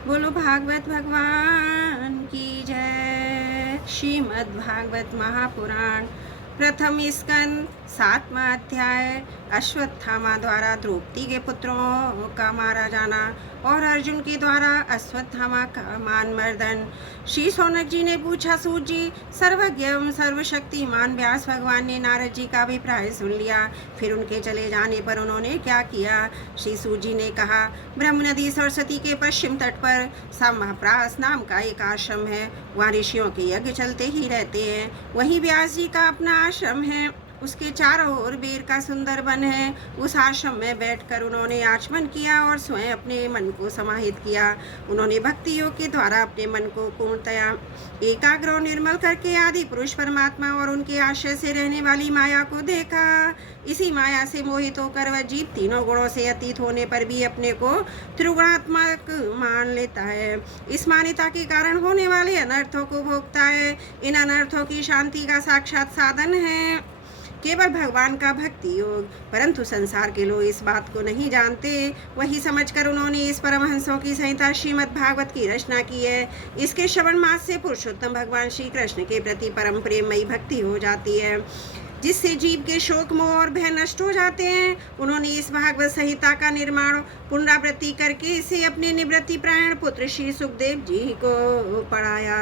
बोलो भागवत भगवान की जय। श्रीमद् भागवत महापुराण प्रथम स्कंद 7वां अध्याय। अश्वत्थामा द्वारा द्रौपदी के पुत्रों का मारा जाना और अर्जुन के द्वारा अश्वत्थामा का मानमर्दन। श्री शौनक जी ने पूछा, सूत जी, सर्वज्ञ एवं सर्वशक्तिमान व्यास भगवान ने नारद जी का अभिप्राय सुन लिया, फिर उनके चले जाने पर उन्होंने क्या किया? श्री सूत जी ने कहा, ब्रह्म नदी सरस्वती के पश्चिम तट पर समाप्रास नाम का एक आश्रम है। वहाँ ऋषियों के यज्ञ चलते ही रहते हैं। वहीं व्यास जी का अपना आश्रम है। उसके चारों ओर बेर का सुंदर वन है। उस आश्रम में बैठकर उन्होंने आचमन किया और स्वयं अपने मन को समाहित किया। उन्होंने भक्ति योग के द्वारा अपने मन को पूर्णतया एकाग्र और निर्मल करके आदि पुरुष परमात्मा और उनके आश्रय से रहने वाली माया को देखा। इसी माया से मोहित होकर वह जीव तीनों गुणों से अतीत होने पर भी अपने को त्रिगुणात्मक मान लेता है। इस मान्यता के कारण होने वाले अनर्थों को भोगता है। इन अनर्थों की शांति का साक्षात साधन है केवल भगवान का भक्ति योग। परंतु संसार के लोग इस बात को नहीं जानते। वही समझकर उन्होंने इस परमहंसों की संहिता श्रीमद् भागवत की रचना की है। इसके श्रवण मास से पुरुषोत्तम भगवान श्री कृष्ण के प्रति परम प्रेममयी भक्ति हो जाती है, जिससे जीव के शोक मोह और भय नष्ट हो जाते हैं। उन्होंने इस भागवत संहिता का निर्माण पुनरावृत्ति करके इसे अपने निवृत्ति प्रायण पुत्र श्री सुखदेव जी को पढ़ाया।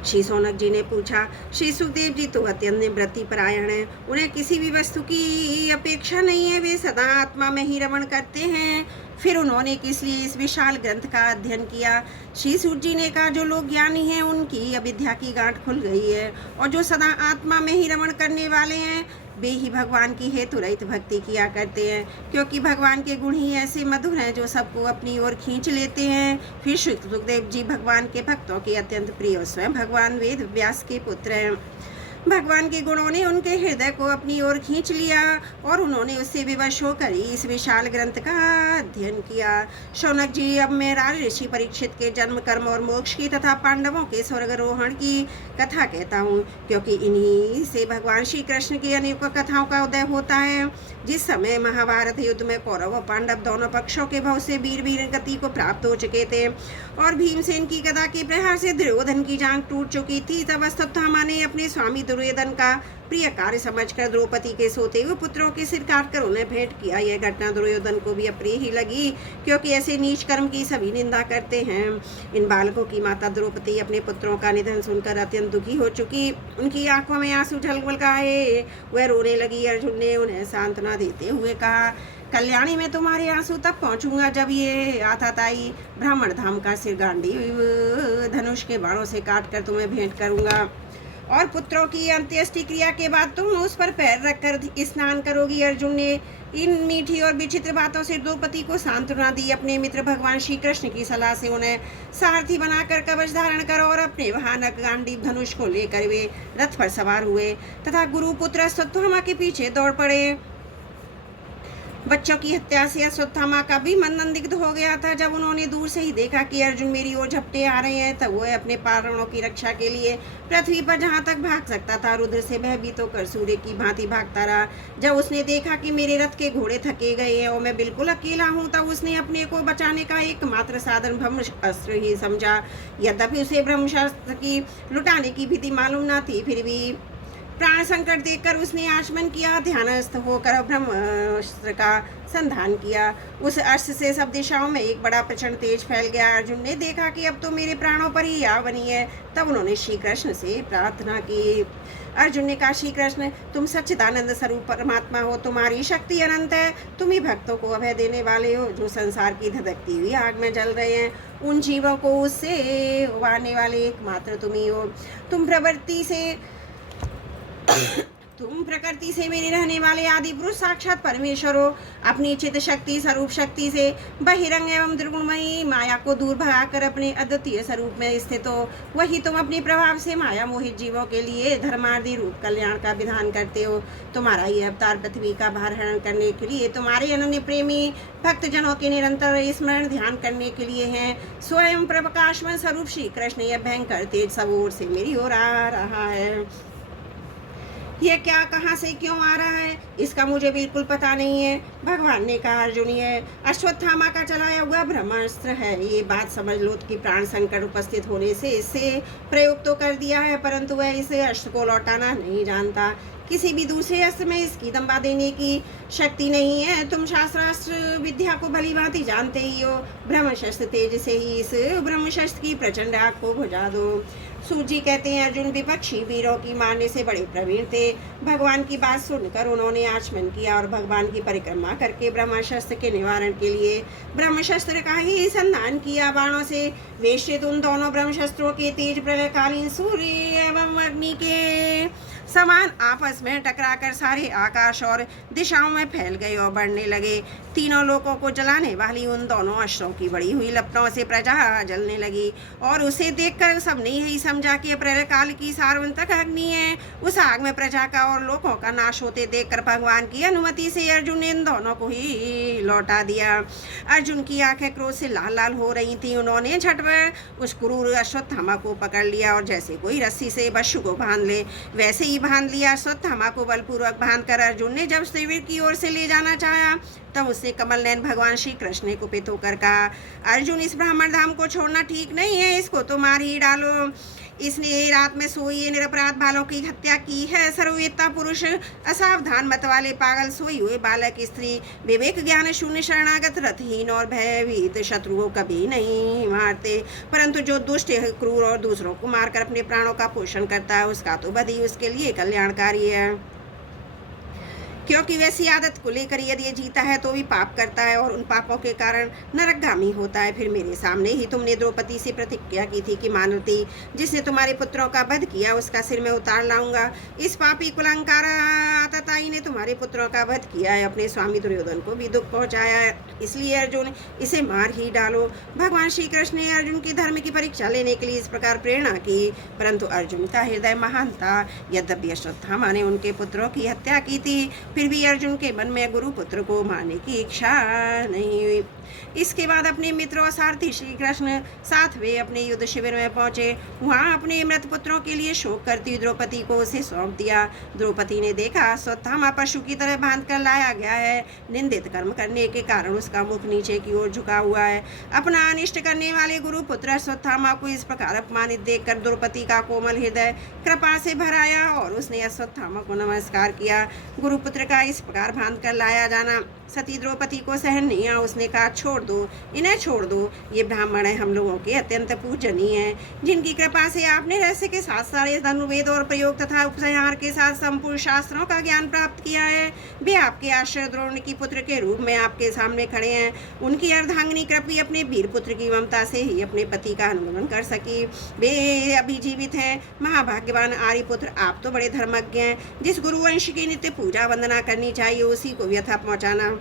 श्री शौनक जी ने पूछा, श्री सुखदेव जी तो अत्यंत निवृत्ति परायण है, उन्हें किसी भी वस्तु की अपेक्षा नहीं है, वे सदा आत्मा में ही रमण करते हैं। फिर उन्होंने किस लिए इस विशाल ग्रंथ का अध्ययन किया? श्री सूत जी ने कहा, जो लोग ज्ञानी हैं उनकी अविद्या की गांठ खुल गई है, और जो सदा आत्मा में ही रमण करने वाले हैं वे ही भगवान की हेतु रहित भक्ति किया करते हैं, क्योंकि भगवान के गुण ही ऐसे मधुर हैं जो सबको अपनी ओर खींच लेते हैं। फिर सुखदेव जी भगवान के भक्तों के अत्यंत प्रिय और स्वयं भगवान वेद व्यास के पुत्र हैं। भगवान के गुणों ने उनके हृदय को अपनी ओर खींच लिया और उन्होंने उससे विवश होकर इस विशाल ग्रंथ का अध्ययन किया। शौनक जी, अब मैं राज ऋषि परीक्षित के जन्म, कर्म और मोक्ष की तथा पांडवों के स्वर्गारोहण की कथा कहता हूँ, क्योंकि इन्हीं से भगवान श्री कृष्ण की अनेकों कथाओं का उदय होता है। जिस समय महाभारत युद्ध में कौरव और पांडव दोनों पक्षों के बहुत से वीर गति को प्राप्त हो चुके थे और भीमसेन की गदा के प्रहार से दुर्योधन की जांघ टूट चुकी थी, तब अश्वत्थामा ने अपने स्वामी दुर्योधन का प्रिय कार्य समझकर द्रौपदी के सोते हुए पुत्रों के सिर काटकर उन्हें भेंट किया। यह घटना दुर्योधन को भी अप्रिय ही लगी, क्योंकि ऐसे नीच कर्म की सभी निंदा करते हैं। इन बालकों की माता द्रौपदी अपने पुत्रों का निधन सुनकर अत्यंत दुखी हो चुकी। उनकी आंखों में आंसू झलमलाए वह रोने लगी। अर्जुन ने उन्हें सांत्वना देते हुए कहा, कल्याणी में तुम्हारे आंसू तब पहुंचूंगा जब ये आताताई ब्राह्मण धाम का सिर गांडीव धनुष के बाणों से काट कर तुम्हें भेंट करूंगा, और पुत्रों की अंत्येष्टि क्रिया के बाद तुम उस पर पैर रखकर स्नान करोगी। अर्जुन ने इन मीठी और विचित्र बातों से द्रौपदी को सांत्वना दी। अपने मित्र भगवान श्री कृष्ण की सलाह से उन्हें सारथी बनाकर कवच धारण कर और अपने भयानक गांडीव धनुष को लेकर वे रथ पर सवार हुए तथा गुरुपुत्र अश्वत्थामा के पीछे दौड़ पड़े। बच्चों की हत्या से अश्वत्थामा का भी मन संदिग्ध हो गया था। जब उन्होंने दूर से ही देखा कि अर्जुन मेरी ओर झपटे आ रहे हैं, तब वह अपने प्राणों की रक्षा के लिए पृथ्वी पर जहां तक भाग सकता था रुद्र से भयभीत होकर सूर्य की भांति भागता रहा। जब उसने देखा कि मेरे रथ के घोड़े थके गए हैं और मैं बिल्कुल अकेला हूँ, तब उसने अपने को बचाने का एकमात्र साधन ब्रह्मास्त्र ही समझा। यद्यपि उसे ब्रह्मास्त्र की लुटाने की विधि मालूम न थी, फिर भी प्राण संकट देखकर उसने आचमन किया। ध्यानस्थ होकर ब्रह्मास्त्र का संधान किया। उस अस्त्र से सब दिशाओं में एक बड़ा प्रचंड तेज फैल गया। अर्जुन ने देखा कि अब तो मेरे प्राणों पर ही आ बनी है। तब उन्होंने श्री कृष्ण से प्रार्थना की। अर्जुन ने कहा, श्री कृष्ण, तुम सच्चिदानंद स्वरूप परमात्मा हो, तुम्हारी शक्ति अनंत है। तुम ही भक्तों को अभय देने वाले हो, जो संसार की धधकती हुई आग में जल रहे हैं। उन जीवों को उससे उबारने वाले एकमात्र तुम ही हो। तुम प्रकृति से मेरे रहने वाले आदि पुरुष साक्षात परमेश्वर हो। अपनी चित शक्ति स्वरूप शक्ति से बहिरंग एवं त्रिगुणमयी माया को दूर भगाकर अपने अद्वितीय स्वरूप में स्थित हो। वही तुम अपने प्रभाव से माया मोहित जीवों के लिए धर्मादि रूप कल्याण का विधान करते हो। तुम्हारा ये अवतार पृथ्वी का भार हरण करने के लिए, तुम्हारे अनन्य प्रेमी भक्तजनों के निरंतर स्मरण ध्यान करने के लिए है। स्वयं प्रकाशमय स्वरूप श्री कृष्ण यह भयंकर तेज सब ओर से मेरी ओर आ रहा है। ये क्या कहाँ से क्यों आ रहा है इसका मुझे बिल्कुल पता नहीं है। भगवान ने कहा अर्जुन ये अश्वत्थामा का चलाया हुआ ब्रह्मास्त्र है। ये बात समझ लो कि प्राण संकट उपस्थित होने से इससे प्रयोग तो कर दिया है, परंतु वह इसे अस्त्र को लौटाना नहीं जानता। किसी भी दूसरे अस्त्र में इसकी दंबा देने की शक्ति नहीं है। तुम शास्त्रास्त्र विद्या को भली भांति जानते ही हो। ब्रह्मशस्त्र तेज से ही इस ब्रह्मशस्त्र की प्रचंड आग को बुझा दो। सूत जी कहते हैं अर्जुन विपक्षी वीरों की मारने से बड़े प्रवीण थे। भगवान की बात सुनकर उन्होंने आचमन किया और भगवान की परिक्रमा करके ब्रह्मशस्त्र के निवारण के लिए ब्रह्मशस्त्र का ही संधान किया। बाणों से वेष्टित उन दोनों ब्रह्मशस्त्रों के तेज प्रलयकालीन सूर्य एवं अग्नि के समान आपस में टकराकर सारे आकाश और दिशाओं में फैल गए और बढ़ने लगे। तीनों लोकों को जलाने वाली उन दोनों अस्त्रों की बड़ी हुई लपटों से प्रजा जलने लगी और उसे देखकर सबने यही समझा कि प्रलयकाल की सार्वंतक अग्नि है। उस आग में प्रजा का और लोगों का नाश होते देखकर भगवान की अनुमति से अर्जुन ने इन दोनों को ही लौटा दिया। अर्जुन की आंखें क्रोध से लाल लाल हो रही थी। उन्होंने झटपट उस क्रूर अश्वत्थामा को पकड़ लिया और जैसे कोई रस्सी से बशु को बांध ले वैसे ही बांध लिया। अश्वत्थामा को बलपूर्वक बांधकर अर्जुन ने जब शिविर की ओर से ले जाना चाहा तब उससे कमल नयन भगवान श्री कृष्ण ने कुपित होकर कहा, अर्जुन इस ब्राह्मण धाम को छोड़ना ठीक नहीं है, इसको तो मार ही डालो। इसने रात में सोए निरपराध बालों की हत्या की है। सर्ववेत्ता पुरुष, असावधान मत वाले पागल, सोई हुए बालक, स्त्री, विवेक ज्ञान शून्य, शरणागत, रथहीन और भयभीत शत्रुओं कभी नहीं मारते, परंतु जो दुष्ट क्रूर और दूसरों को मारकर अपने प्राणों का पोषण करता है उसका तो बधी उसके लिए कल्याणकारी है, क्योंकि वैसी आदत को लेकर यदि ये जीता है तो भी पाप करता है और उन पापों के कारण नरकगामी होता है। फिर मेरे सामने ही तुमने द्रौपदी से प्रतिज्ञा की थी कि मानवती जिसने तुम्हारे पुत्रों का वध किया उसका सिर मैं उतार लाऊंगा। इस पापी कुलंकार आतताई ने तुम्हारे पुत्रों का वध किया है, अपने स्वामी दुर्योधन को भी दुख पहुंचाया है, इसलिए अर्जुन इसे मार ही डालो। भगवान श्री कृष्ण ने अर्जुन की धर्म की परीक्षा लेने के लिए इस प्रकार प्रेरणा की, परंतु अर्जुन का हृदय महान था। यद्यपि अश्वत्थामा ने उनके पुत्रों की हत्या की थी फिर भी अर्जुन के मन में गुरु पुत्र को मारने की इच्छा नहीं हुई। इसके बाद अपने मित्र और सारथी श्री कृष्ण साथ वे अपने युद्ध शिविर में पहुंचे। वहां अपने मृत पुत्रों के लिए शोक करती द्रौपदी को उसे सौंप दिया। द्रौपदी ने देखा अश्वत्थामा पशु की तरह बांध कर लाया गया है। निंदित कर्म करने के कारण उसका मुख नीचे की ओर झुका हुआ है। अपना अनिष्ट करने वाले गुरु पुत्र अश्वत्थामा को इस प्रकार अपमानित देखकर द्रौपदी का कोमल हृदय कृपा से भर आया और उसने अश्वत्थामा को नमस्कार किया। गुरुपुत्र का इस प्रकार बांध कर लाया जाना सती द्रौपदी को सहन नहीं आया। उसने कहा छोड़ दो, इन्हें छोड़ दो, ये ब्राह्मण है हम लोगों के अत्यंत पूजनीय हैं, जिनकी कृपा से आपने रहस्य के साथ सारे धनुर्वेद और प्रयोग तथा उपसंहार के साथ संपूर्ण शास्त्रों का ज्ञान प्राप्त किया है। वे आपके आश्रय द्रोण की पुत्र के रूप में आपके सामने खड़े हैं। उनकी अर्धांगिनी कृपी अपने वीर पुत्र की ममता से ही अपने पति का अनुमोदन कर सकी। वे अभी जीवित हैं। महाभाग्यवान आर्यपुत्र, आप तो बड़े धर्मज्ञ हैं। जिस गुरुवंश की नित्य पूजा वंदना करनी चाहिए उसी को व्यथा पहुंचाना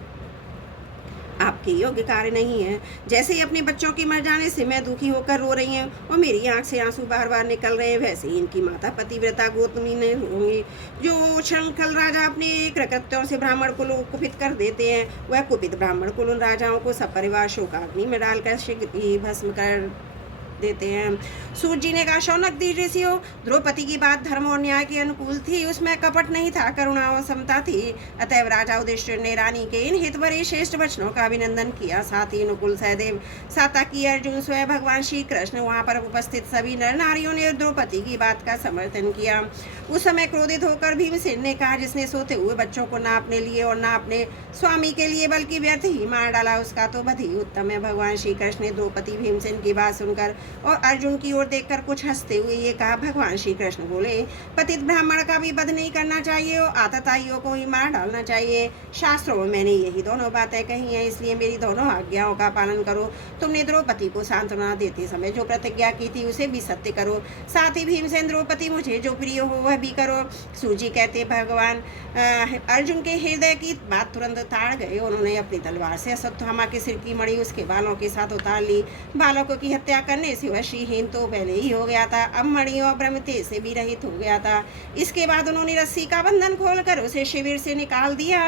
आपके योग्य कार्य नहीं है। जैसे ही अपने बच्चों के मर जाने से मैं दुखी होकर रो रही हूँ और मेरी आंख से आंसू बार बार निकल रहे हैं, वैसे ही इनकी माता पतिव्रता गौतमी ने होंगी। जो शंखल राजा अपने कृत्यों से ब्राह्मण कुल को कुपित कर देते हैं, वह कुपित ब्राह्मण कुल उन राजाओं को सपरिवार शोकाग्नि में डालकर शीघ्र ही भस्म कर देते हैं। सूत जी ने कहा शौनक ऋषियों, द्रौपदी की बात धर्म और न्याय के अनुकूल थी, उसमें कपट नहीं था, करुणा और समता थी। अतएव राजा युधिष्ठिर ने रानी के इन हित भरे श्रेष्ठ वचनों का अभिनंदन किया। साथ ही अनुकूल सहदेव, सातकी, अर्जुन, स्वयं भगवान श्री कृष्ण, वहां पर उपस्थित सभी नर नारियों ने द्रौपदी की बात का समर्थन किया। उस समय क्रोधित होकर भीमसेन ने कहा जिसने सोते हुए बच्चों को ना अपने लिए और ना अपने स्वामी के लिए बल्कि व्यर्थ ही मार डाला उसका तो बध ही उत्तम है। भगवान श्री कृष्ण ने द्रौपदी भीमसेन की बात सुनकर और अर्जुन की ओर देखकर कुछ हंसते हुए ये कहा। भगवान श्री कृष्ण बोले पतित ब्राह्मण का भी वध नहीं करना चाहिए और आतताइयों को ही मार डालना चाहिए। शास्त्रों में मैंने यही दोनों बातें कही हैं, इसलिए मेरी दोनों आज्ञाओं का पालन करो। तुमने द्रौपदी को सांत्वना देते समय जो प्रतिज्ञा की थी उसे भी सत्य करो। साथ ही भीमसेन द्रौपदी मुझे जो प्रिय हो वह भी करो। सूजी कहते भगवान अर्जुन के हृदय की बात तुरंत ताड़ गए। उन्होंने अपनी तलवार से अश्वत्थामा के सिर की मणि उसके बालों के साथ उतार ली। बालकों की हत्या करने से वशीहीन तो पहले ही हो गया था, अब मणि और ब्रह्म तेज से भी रहित हो गया था। इसके बाद उन्होंने रस्सी का बंधन खोलकर उसे शिविर से निकाल दिया।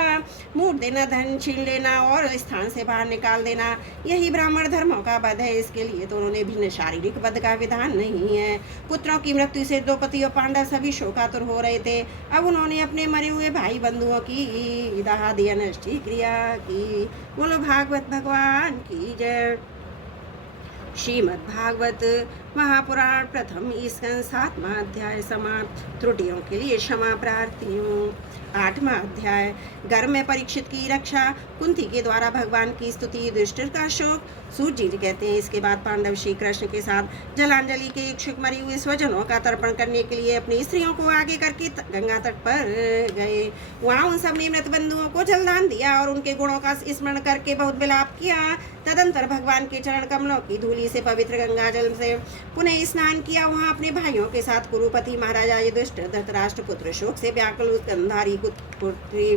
मूठ देना, धन छीन लेना और स्थान से बाहर निकाल देना, यही ब्राह्मण धर्मों का वध है। इसके लिए तो उन्होंने भिन्न शारीरिक वध का विधान नहीं है। पुत्रों की मृत्यु से द्रौपदी और पांडव सभी शोकातुर हो रहे थे। अब उन्होंने अपने मरे हुए भाई बंधुओं की दाह नष्टि क्रिया की। बोलो भागवत भगवान की जय। श्रीमद् भागवत महापुराण प्रथम स्कंद 7वां अध्याय समाप्त। त्रुटियों के लिए क्षमा प्रार्थी हूँ। 8वां अध्याय गर्भ में परीक्षित की रक्षा, कुंती के द्वारा भगवान की स्तुति, युधिष्ठिर का शोक। सूत जी कहते हैं, इसके बाद पांडव श्री कृष्ण के साथ जलांजलि के इच्छुक मरी हुए स्वजनों का तर्पण करने के लिए अपनी स्त्रियों को आगे करके गंगा तट पर गए। वहाँ उन सब ने मृत बंधुओं को जलदान दिया और उनके गुणों का स्मरण करके बहुत विलाप किया। तदंतर भगवान के चरण कमलों की धूलि से पवित्र गंगा जल से पुनः स्नान किया। वहाँ अपने भाइयों के साथ कुरुपति महाराजा युधिष्ठिर, धृतराष्ट्र पुत्र शोक से व्याकुल, गंधारी पुत्री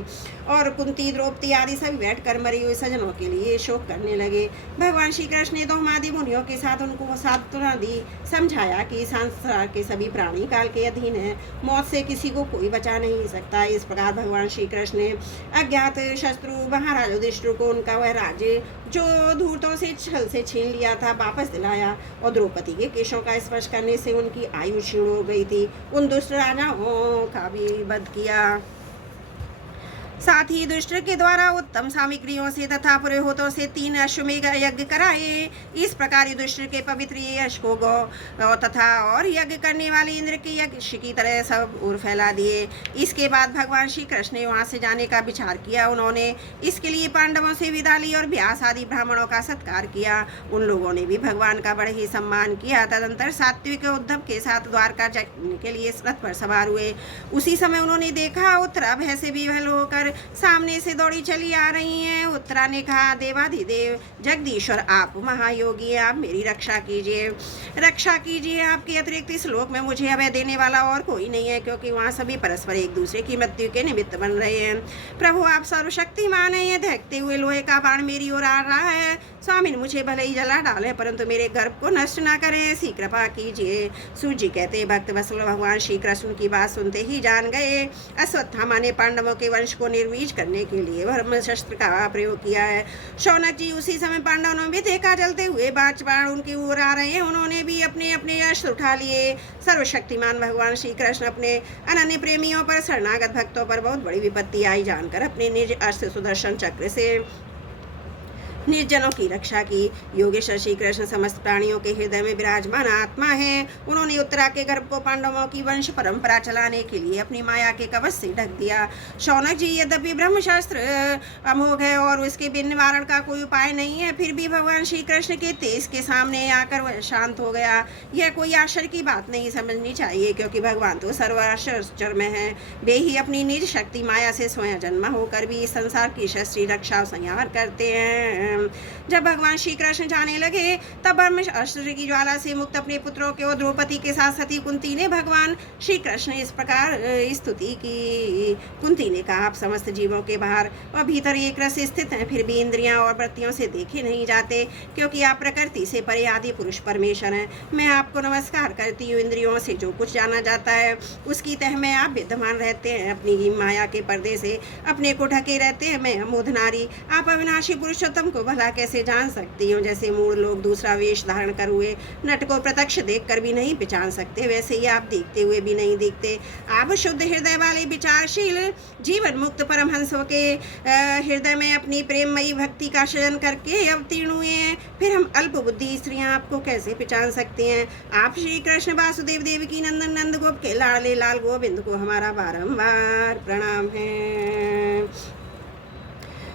और कुंती, द्रौपदी आदि सभी बैठकर मरी हुई सजनों के लिए शोक करने लगे। भगवान श्री कृष्ण ने दौमादी मुनियों के साथ उनको सांत्वना दी, समझाया कि संसार के सभी प्राणी काल के अधीन है, मौत से किसी को कोई बचा नहीं सकता। इस प्रकार भगवान श्री कृष्ण ने अज्ञात शत्रु महाराज युधिष्ठिर को उनका वह राज्य जो धूर्तों से छल से छीन लिया था वापस दिलाया, और द्रौपदी के केशों का स्पर्श करने से उनकी आयु क्षीण हो गई थी। उन दुष्ट राजाओं का भी वध किया। साथ ही युधिष्ठिर के द्वारा उत्तम सामग्रियों से तथा पुरोहितों से 3 अश्वमेध यज्ञ कराए। इस प्रकार युधिष्ठिर के पवित्र यश को गौ तथा और यज्ञ करने वाले इंद्र के यज्ञ की तरह सब ओर फैला दिए। इसके बाद भगवान श्री कृष्ण ने वहां से जाने का विचार किया। उन्होंने इसके लिए पांडवों से विदा ली और व्यास आदि ब्राह्मणों का सत्कार किया। उन लोगों ने भी भगवान का बड़े ही सम्मान किया। तदंतर सात्विक उद्धव के साथ द्वारका जाने के लिए रथ पर सवार हुए। उसी समय उन्होंने देखा उत्तरा भय से विह्वल होकर सामने से दौड़ी चली आ रही हैं। उत्तरा ने कहा, देवाधिदेव जगदीश्वर, आप महायोगी हैं, आप मेरी रक्षा कीजिए, रक्षा कीजिए। आपके अतिरिक्त इस लोक में मुझे अभय देने वाला और कोई नहीं है, क्योंकि वहाँ सभी परस्पर एक दूसरे की मृत्यु के निमित्त बन रहे हैं। प्रभु आप सर्वशक्तिमान हैं। दहकते हुए लोहे का बाण मेरी ओर आ रहा है। स्वामी ने मुझे भले ही जला डाले, परंतु मेरे गर्भ को नष्ट ना करें, ऐसी कृपा कीजिए। सूर्य जी कहते हैं, भक्त वत्सल भगवान श्री कृष्ण की बात सुनते ही जान गए। अश्वत्थामा ने पांडवों के वंश को निर्वीज करने के लिए ब्रह्म शस्त्र का प्रयोग किया है। शौनक जी उसी समय पांडवों ने भी देखा जलते हुए बाण उनकी ओर आ रहे हैं। उन्होंने भी अपने अपने अस्त्र उठा लिए। सर्वशक्तिमान भगवान श्री कृष्ण अपने अनन्य प्रेमियों पर, शरणागत भक्तों पर बहुत बड़ी विपत्ति आई जानकर अपने निज अस्त्र सुदर्शन चक्र से निर्जनों की रक्षा की। योगेश्वर श्री कृष्ण समस्त प्राणियों के हृदय में विराजमान आत्मा है। उन्होंने उत्तरा के गर्भ को पांडवों की वंश परंपरा चलाने के लिए अपनी माया के कवच से ढक दिया। शौनक जी, यद्यपि ब्रह्मशास्त्र अमोघ है और उसके निवारण का कोई उपाय नहीं है, फिर भी भगवान श्री कृष्ण के तेज के सामने आकर वह शांत हो गया। यह कोई आश्चर्य की बात नहीं समझनी चाहिए, क्योंकि भगवान तो सर्वाश्चर्य में है। वे ही अपनी निज शक्ति माया से स्वयं जन्मा होकर भी इस संसार की शस्त्री रक्षा और संहार करते हैं। जब भगवान श्री कृष्ण जाने लगे, तब ब्रह्मास्त्र की ज्वाला से मुक्त अपने पुत्रों के और द्रौपदी के साथ सती कुंती ने भगवान श्री कृष्ण इस प्रकार स्तुति की। कुंती ने कहा, आप समस्त जीवों के बाहर और भीतर एक रस स्थित हैं, फिर भी इंद्रियां और वृत्तियों से देखे नहीं जाते, क्योंकि आप प्रकृति से परे आदि पुरुष परमेश्वर हैं। मैं आपको नमस्कार करती हूँ। इंद्रियों से जो कुछ जाना जाता है उसकी तह में आप विद्यमान रहते हैं। अपनी ही माया के पर्दे से अपने को ढके रहते हैं। मैं अमोघ नारी, आप अविनाशी पुरुषोत्तम को भला कैसे जान सकती हूँ। जैसे मूढ़ लोग दूसरा वेश धारण कर हुए नट को प्रत्यक्ष देखकर भी नहीं पहचान सकते, वैसे ही आप देखते हुए भी नहीं दिखते। आप शुद्ध हृदय वाले विचारशील जीवन मुक्त परमहंसों के हृदय में अपनी प्रेममयी भक्ति का सृजन करके अवतीर्ण हुए हैं। फिर हम अल्प बुद्धि स्त्रियां आपको कैसे पहचान सकती हैं। आप श्री कृष्ण वासुदेव देवकी नंदन नंदगोप के लाडले लाल गोविंद को हमारा बारंबार प्रणाम है।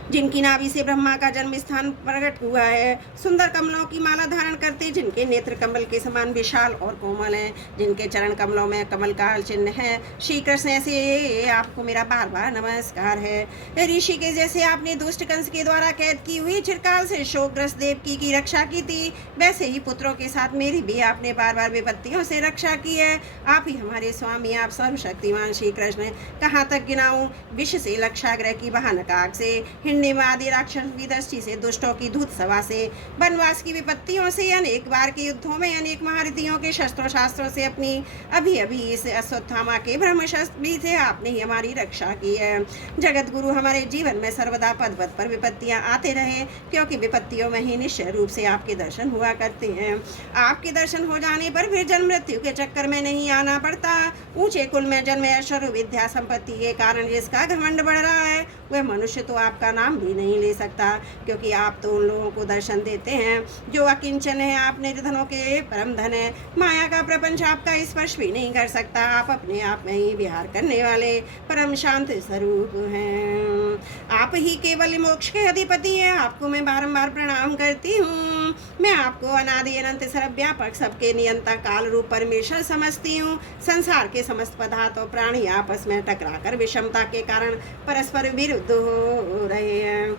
जिनकी नाभि से ब्रह्मा का जन्म स्थान प्रकट हुआ है, सुंदर कमलों की माला धारण करते, जिनके नेत्र कमल के समान विशाल और कोमल हैं, जिनके चरण कमलों में कमल का चिन्ह है। श्री कृष्ण, ऐसे आपको मेरा बार बार नमस्कार है। ऋषि के जैसे आपने दुष्ट कंस के द्वारा कैद की हुई चिरकाल से शोकग्रस्त देवकी की रक्षा की थी, वैसे ही पुत्रों के साथ मेरी भी आपने बार बार विपत्तियों से रक्षा की है। आप ही हमारे स्वामी, आप सर्वशक्तिमान श्री कृष्ण। कहाँ तक गिनाऊं, विष से लक्षाग्रह की भयानक आग से हिरण्यवादी राक्षस की दृष्टि से, दुष्टों की धूत सभा से, वनवास की विपत्तियों से, अनेक बार के युद्धों में अनेक महारथियों के शस्त्रों शास्त्रों से, अपनी अभी अभी इस अश्वत्थामा के ब्रह्मशस्त्र भी से आपने ही हमारी रक्षा की है। जगत गुरु, हमारे जीवन में सर्वदा पद पद पर विपत्तियां आते रहे, क्योंकि विपत्तियों में ही निश्चय रूप से आपके दर्शन हुआ करते हैं। आपके दर्शन हो जाने पर फिर जन्म मृत्यु के चक्कर में नहीं आना पड़ता। ऊंचे कुल में जन्म, ऐश्वर्य, विद्या, संपत्ति के कारण जिसका घमंड बढ़ रहा है, वह मनुष्य तो आपका नाम भी नहीं ले सकता, क्योंकि आप तो उन लोगों को दर्शन देते हैं जो अकिंचन है। आप निर्धनों के परम धन है। माया का प्रपंच आपका स्पर्श भी नहीं कर सकता। आप अपने आप में ही विहार करने वाले परम शांत स्वरूप हैं। आप ही केवल मोक्ष के अधिपति हैं। आपको मैं बारंबार प्रणाम करती हूँ। मैं आपको अनादि अनंत सर्वव्यापक, सबके नियंता, काल रूप परमेश्वर समझती हूँ। संसार के समस्त पदार्थ और प्राणी आपस में टकराकर विषमता के कारण परस्पर विरुद्ध हो रहे हैं,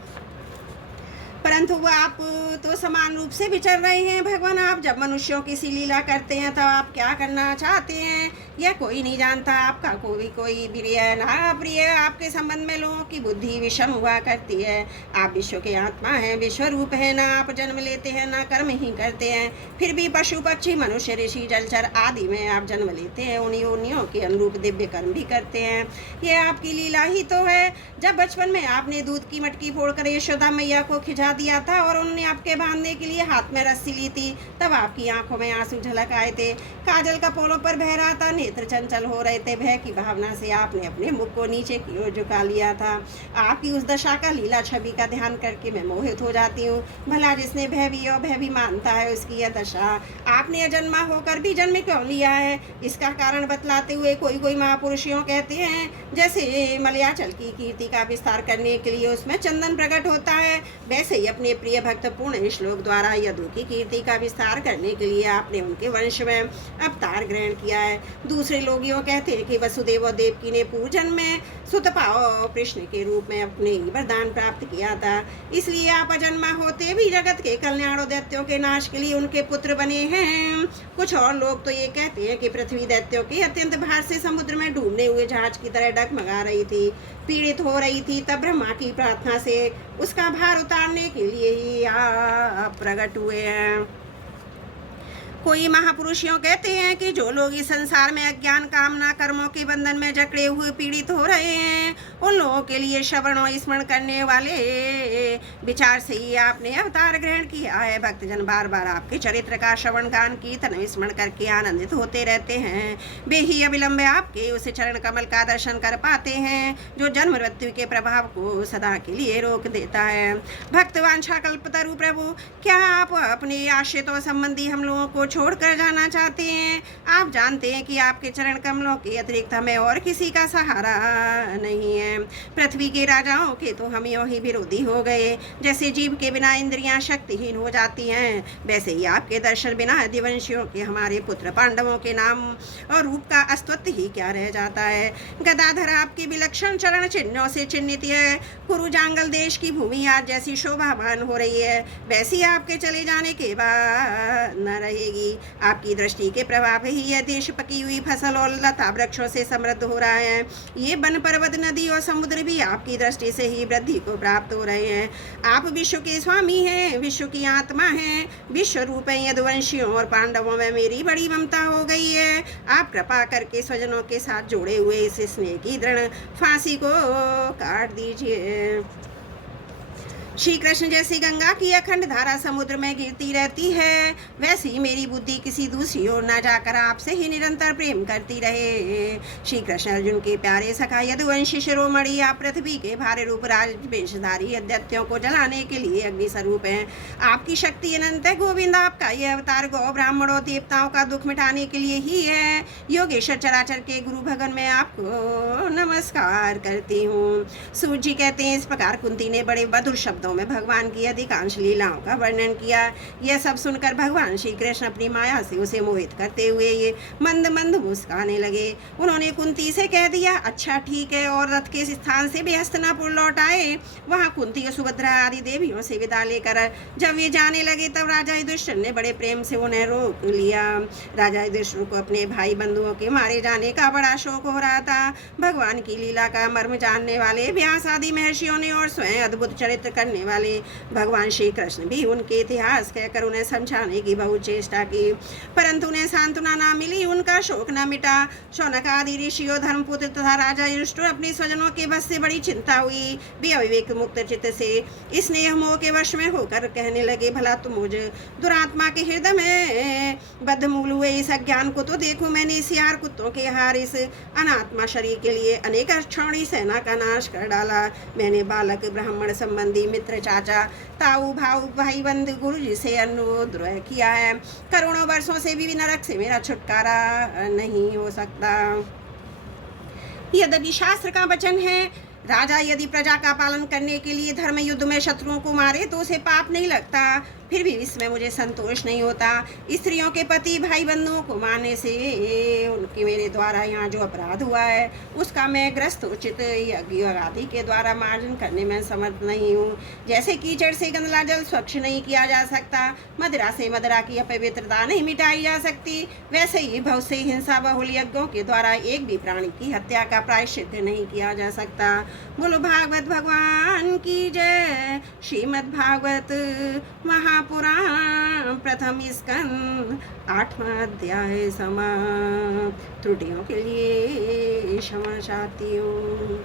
परंतु वो आप तो समान रूप से विचर रहे हैं। भगवान, आप जब मनुष्यों की सी लीला करते हैं तब आप क्या करना चाहते हैं यह कोई नहीं जानता। आपका कोई प्रिय ना प्रिय, आपके संबंध में लोगों की बुद्धि विषम हुआ करती है। आप विश्व के आत्मा हैं, विश्व रूप है। ना आप जन्म लेते हैं, ना कर्म ही करते हैं, फिर भी पशु पक्षी मनुष्य ऋषि जलचर आदि में आप जन्म लेते हैं। उन्हीं योनियों के अनुरूप दिव्य कर्म भी करते हैं। यह आपकी लीला ही तो है। जब बचपन में आपने दूध की मटकी फोड़कर यशोदा मैया को खिंचा दिया था और उन्होंने आपके बांधने के लिए हाथ में रस्सी ली थी, तब आपकी आंखों में आंसू झलक आए थे। काजल का पोलों पर बह रहा था, नेत्र चंचल हो रहे थे। भय की भावना से आपने अपने मुख को नीचे की ओर झुका लिया था। आपकी उस दशा का लीला छवि का ध्यान करके मैं मोहित हो जाती हूँ। भला जिसने भय भी मानता है, उसकी यह दशा। आपने अजन्मा होकर भी जन्म क्यों लिया है, इसका कारण बतलाते हुए कोई महापुरुषों कहते हैं, जैसे मलयाचल की कीर्ति का विस्तार करने के लिए उसमें चंदन प्रकट होता है, वैसे ही अपने प्रिय भक्त पूर्ण श्लोक द्वारा यदु की कीर्ति का विस्तार करने के लिए आपने उनके वंश में अवतार ग्रहण किया है। दूसरे लोग यों कहते हैं कि वसुदेव और देवकी ने पूजन में सुतपाओ कृष्ण के रूप में अपने ही वरदान प्राप्त किया था, इसलिए आप अजन्मा होते भी जगत के कल्याण और दैत्यों के नाश के लिए उनके पुत्र बने हैं। कुछ और लोग तो ये कहते हैं कि पृथ्वी दैत्यों के अत्यंत भार से समुद्र में डूबने हुए जहाज की तरह डगमगा रही थी, पीड़ित हो रही थी। तब ब्रह्मा की प्रार्थना से उसका भार उतारने के लिए ही आप प्रकट हुए हैं। कोई महापुरुष यूं कहते हैं कि जो लोग इस संसार में अज्ञान, कामना, कर्मों के बंधन में जकड़े हुए पीड़ित हो रहे हैं, उन लोगों के लिए श्रवण और स्मरण करने वाले विचार से ही आपने अवतार ग्रहण किया है। भक्तजन बार बार आपके चरित्र का श्रवण, गान, कीर्तन, स्मरण करके आनंदित होते रहते हैं। वे ही अविलंब आपके उस चरण कमल का दर्शन कर पाते हैं जो जन्म मृत्यु के प्रभाव को सदा के लिए रोक देता है। भक्त वांछा कल्पतरु प्रभु, क्या आप अपने आश्रितों संबंधी हम लोगों को छोड़कर जाना चाहते हैं? आप जानते हैं कि आपके चरण कमलों के अतिरिक्त हमें और किसी का सहारा नहीं है। पृथ्वी के राजाओं के तो हम यूं ही विरोधी हो गए। जैसे जीव के बिना इंद्रियां शक्तिहीन हो जाती हैं, वैसे ही आपके दर्शन बिना दिवंशियों के हमारे पुत्र पांडवों के नाम और रूप का अस्तित्व ही क्या रह जाता है। गदाधर आपके विलक्षण चरण चिन्हों से चिन्हित है। कुरु जांगल देश की भूमि आज जैसी शोभावान हो रही है, वैसी आपके चले जाने के बाद न रहेगी। आपकी दृष्टि के प्रभाव ही यह देश पकी हुई फसल और लता वृक्षों से समृद्ध हो रहा है। ये वन, पर्वत, नदी और समुद्र भी आपकी दृष्टि से ही वृद्धि को प्राप्त हो रहे हैं। आप विश्व के स्वामी हैं, विश्व की आत्मा हैं, विश्व रूप हैं। यदुवंशियों और पांडवों में मेरी बड़ी ममता हो गई है। आप कृपा करके स्वजनों के साथ जुड़े हुए इस स्नेह की दृढ़ फांसी को काट दीजिए। श्री कृष्ण जैसी गंगा की अखंड धारा समुद्र में गिरती रहती है, वैसी ही मेरी बुद्धि किसी दूसरी ओर न जाकर आपसे ही निरंतर प्रेम करती रहे। श्री कृष्ण अर्जुन के प्यारे सखा यदुवंशी शिरोमणि, आप पृथ्वी के भारे रूप राजवेशधारी दैत्यों को जलाने के लिए अग्नि स्वरूप हैं। आपकी शक्ति अनंत है गोविंद। आपका यह अवतार गौ, ब्राह्मणों, देवताओं का दुख मिटाने के लिए ही है। योगेश्वर चराचर के गुरु भगवान, मैं आपको नमस्कार करती हूँ। सूर्य जी कहते हैं, इस प्रकार कुंती ने बड़े मधुर शब्दों भागवतों में भगवान की अधिकांश लीलाओं का वर्णन किया। यह सब सुनकर भगवान श्री कृष्ण अपनी माया से उसे मोहित करते हुए ये मंद मंद मुस्काने लगे। उन्होंने कुंती से कह दिया, अच्छा ठीक है, और रथ के स्थान से भी हस्तिनापुर लौट आए। वहाँ कुंती और सुभद्रा आदि देवियों से विदा लेकर जब वे जाने लगे तब राजा युधिष्ठिर ने बड़े प्रेम से उन्हें रोक लिया। राजा युधिष्ठिर को अपने भाई बंधुओं के मारे जाने का बड़ा शौक हो रहा था। भगवान की लीला का मर्म जानने वाले व्यास आदि महर्षियों ने और स्वयं अद्भुत चरित्र करने वाले भगवान श्री कृष्ण भी उनके इतिहास कहकर उन्हें समझाने की बहुत चेष्टा की, परंतु उन्हें सांत्वना न मिली, उनका शोक न मिटा। शौनक आदि ऋषियों, धर्मपुत्र तथा राजा युधिष्ठिर अपने स्वजनों के बस से बड़ी चिंता हुई। वे अविवेक मुक्त चित्त से स्नेह मोह के वश में होकर कहने लगे, भला तुम मुझ दुरात्मा के हृदय में बद्धमूल हुए इस अज्ञान को तो देखो। मैंने सियार कुत्तों के हार इस अनात्मा शरीर के लिए अनेक क्षौणी सेना का नाश कर डाला। मैंने बालक, ब्राह्मण, संबंधी, मित्र, चाचा, ताऊ, भाऊ, भाई बंधु, गुरु जी से अनुद्रोह किया है। करोड़ों वर्षों से भी नरक से मेरा छुटकारा नहीं हो सकता। यद्यपि शास्त्र का वचन है, राजा यदि प्रजा का पालन करने के लिए धर्म युद्ध में शत्रुओं को मारे तो उसे पाप नहीं लगता, फिर भी इसमें मुझे संतोष नहीं होता। स्त्रियों के पति, भाई बंधुओं को मारने से उनके मेरे द्वारा यहाँ जो अपराध हुआ है उसका मैं ग्रस्त उचित यज्ञ आदि के द्वारा मार्जन करने में समर्थ नहीं हूँ। जैसे कीचड़ से गंदला जल स्वच्छ नहीं किया जा सकता, मदिरा से मदिरा की अपवित्रता नहीं मिटाई जा सकती, वैसे ही बहुत से हिंसा बहुल यज्ञों के द्वारा एक भी प्राणी की हत्या का प्रायश्चित नहीं किया जा सकता। बोलो भागवत भगवान की जय। श्रीमद् भागवत महापुराण प्रथम स्कंद 8वां अध्याय समाप्त। त्रुटियों के लिए क्षमा चाहती हूँ।